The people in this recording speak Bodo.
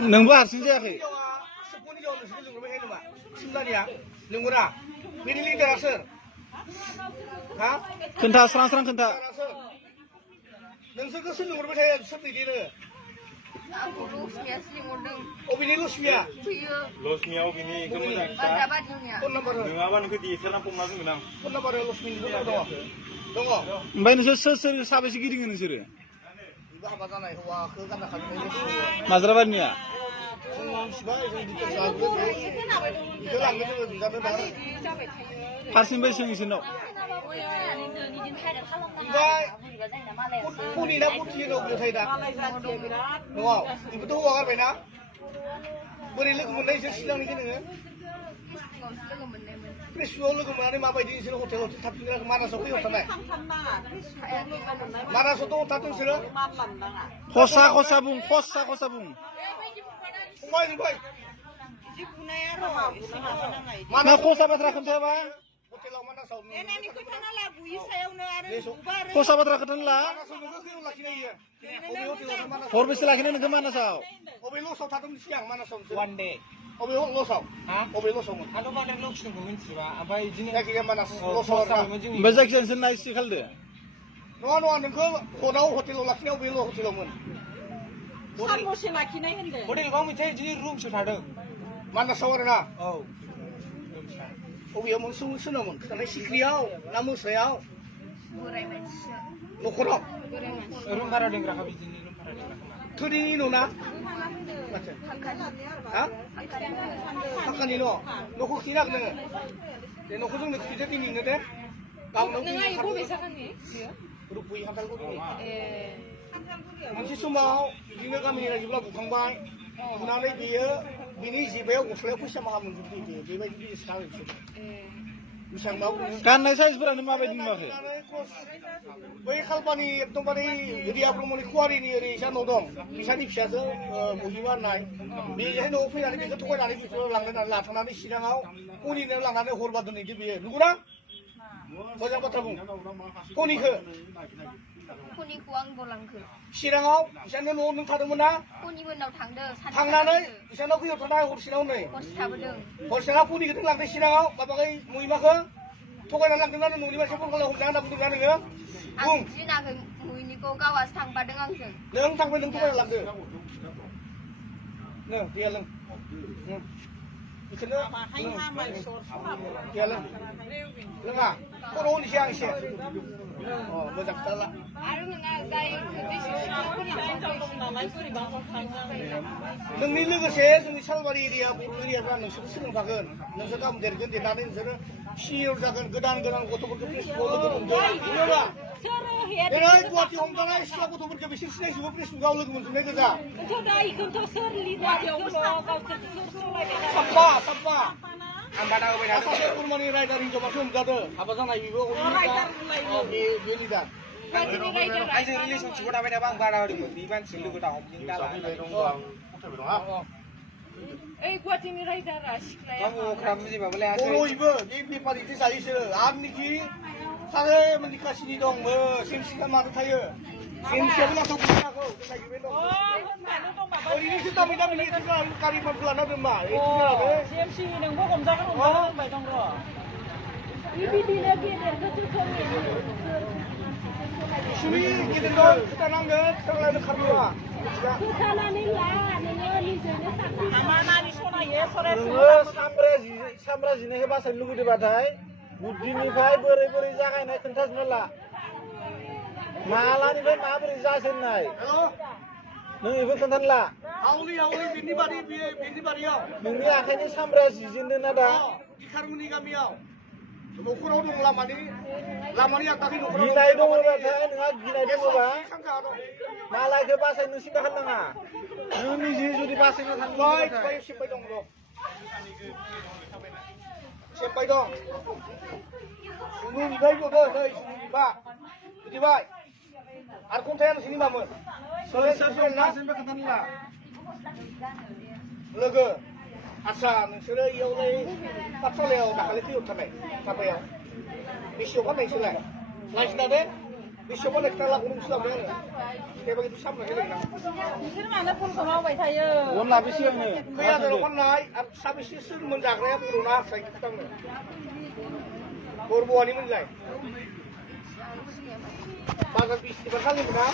नोंबो हारसिं जायाखै सबखौनि जाव नोंसोरखौ लिंहरबाय थायो नामा सिमलानिया लिंहरा बेनि लिडारा सोर हा खोन्था स्रां स्रां खोन्था नोंसोरखौ सोर लिंहरबाय थायो सोर दैदेनो अबेनि लक्ष्मिया लक्ष्मिया अबेनि फन नाम्बार नङाबा नोंखौ डिएसएल फंना बुंगोन आं फन नाम्बार लक्ष्मिनि दङ दङ ओमफ्राय नोंसोर सोर साबेसे गिदिङो नोंसोरो हाबा जानाय हौवाखौ गानना खालामनाय माज्राबारिनिया जों मिथिबाय जों डिटेल्स लाग्रोन बेखौ लांनो जोङो बिजाबनो दा फारसेनिफ्राय सों इसोरनाव ओमफ्राय फुनि ना फुथिलिनाव अबे थायो दा न'आव बेबोथ' हौवा गारबायना बोरै लोगो मोननाय नोंसोर सिगांनिखौ नोङो फेसबुकआव लोगो मोननानै माबायदि नोंसोर हटेल थाबफिनग्रा मानासाव फैहरथानाय मानासाव दङ थाथ नोंसोरो खसा खसा बुं खसा खसा बुं फंबाय फंबाय मा खसा बाथ्रा खोन्थायाबा हटेलाव मानासाव खसा बाथ्रा खोन्थानोला हरबेसे लाखिनाय नोंखौ मानासाव अबे लसआव थादोंमोन सिगां मानासाव वान डे अबे लसआव अबे लसआवमोन आंथ' बांद्राय लकेसनखौ मिन्थिबा ओमफ्राय बिदिनो जायखिजाया मानास लसआव ओमफ्राय जायखिजाया नोंसोर नायसि खालदो नङा नङा नोंखौ हटाव हटेलाव लाखिनायाव बे हटेलावमोन सानबसे लाखिनाय होनदों हटेलखौ मोनसे बिदिनो रुमसो थादों मानासाव आरोना औ अबेयाव सोनामोन खिथानाय सिख्रियाव ना मोसायाव न'खराव रुम भारा दोनग्राखा बिदिनो रुम भारा दोनग्राखा थोरिनि न' ना फाक्कानि न' न'खौ खिनो हागोन नोङो बे न'खौ जोंनो खिथो दिनैनो दे गावनाव रुपुय खान्थालगुरि मोनसे समाव बिदिनो गामिनि रायजोफोरा बुखांबाय बुनानै बेयो बिनि जिबायाव गस्लायाव फैसा माहा मोनजोबदों बेबायदि बेसेबां मा गाननाय साइजफोरानो माबायदि नुवाखै बै खालपानि एकदमबारे रिया ब्रह्मनि खुवारिनि ओरै इसा न' दं बिसानि फिसाजो महिमा होननाय बेहाय न'आव फैनानै बेखौ थगायनानै बेखौ लांनानै लाथांनानै चिराङाव कनिनो लांनानै हरबा दोनहैदो बेयो नंगौना मोजां बाथ्रा बुं कनिखौ आं गलांखो चिराङाव इसानो न'आव नों थादोंमोन ना कनिमोननाव थांनानै इसानाव फैहरथानाय हरसेनाव नै हरसेना कनिखौ लांदों चिराङाव माबाखै महिमाखौ थगायनानै लांदों ना न'नि मानसिफोरखौ हमना होनना बुंदों ना नोङो बुं दिनाखै मोहिनिखौ गावासो थांफादों आंजों नों थांबाय नों थगायना लांदों नों दैया लों बेखौनो दैया लों लोङा खर' होनोसै आं एसे मोजां खोथा आरो नोंना जाय नोंनि लोगोसे जोंनि सालबारि एरिया बर' एरियाफ्रा नोंसोरखौ सोलोंफागोन नोंसोर गाबोन देरगोन देरनानै नोंसोरो सिनियर जागोन गोदान गोदान गथ'फोरखौ फेसबुकआव लोगो मोनगोन नङा दिनै गुवाहाटि हमजानाय सिख्ला गथ'फोरखौ बिसोर सिनायजोबो फेसबुकआव लोगो मोनजोबनाय गोजा साब्बा साब्बा सासे खुरमानि राइडार हिनजावआसो हमजादों हाबा जानाय बेबो बे लिडार आंजों रिलेसनशिपआव थाबाय थाबा आं बादा होदोंमोन बे मानसि लोगो दाहमजों दाला ओइ गुवाहाटीनि राइडारा सिख्लाया अख्रा बुजिबाबो लायासै बर'यैबो बे बेफारिखौ जायो बिसोरो आरो निखि सारे माने कासिनि दंबो सेमसिया मानो थायो सेमसियाबो लाथाव बुजिनांगौ ओरैनोसो दामि दामिनि गारि मथर लाना दोनबा सेमसि नोंबो हमजागोन होनबाय दं र' बिदिनो गेदेरखौ सुनि गिदिर दं खोथानांगोन खोथानानै खारबोआ खोथानानै ला नोङो निजेनो नोङो सामब्रा जिनायखौ बासायनो लुगैदोंबाथाय बुद्धिनिफ्राय बोरै बोरै जागायनाय खोन्थाजोबना ला मालानिफ्राय माबोरै जाजेननाय नों बेखौ खोन्थानो ला हावलि हावलि बेनि बारियाव नोंनि आखाइनि सामब्रा जिजेनदों ना दा गिखारमोननि गामियाव न'खराव दं लामानि आगदाखै न'खराव गिनाय दङबाथाय नोंहा गिनाय दङबा मालायखौ बासायनो सिन्था खालामनाङा नों निजे जुदि बासायनो थांबाय सेब्बाय दं र' सेब्बाय दं सुनु बिबाय बोदो नै सुनु बिबा बुजिबाय आरो खन्थाइया नोंसोरनि मामोन खोन्थानो ला लोगो आच्छा नोंसोरो इयावलाय पाठसालायाव दाखालि फैहरथारनाय माबायाव बेसेयाव फाननाय नोंसोरलाय लायसिना दे बिसोरबो लेखा लाखौनो सोलाबदों आङो बेबायदि बिदि सामलायनो लेखा बिसोर मानो फनखौ मावबाय थायो अन लाबोसै आंनो खै हाजाराव फाननाय आरो साबेसे सोरमोन जाग्राया बर'ना हारसाय आंनो बरब'आनि मोनलाय बाजार बिस्थिबार खालिमोन ना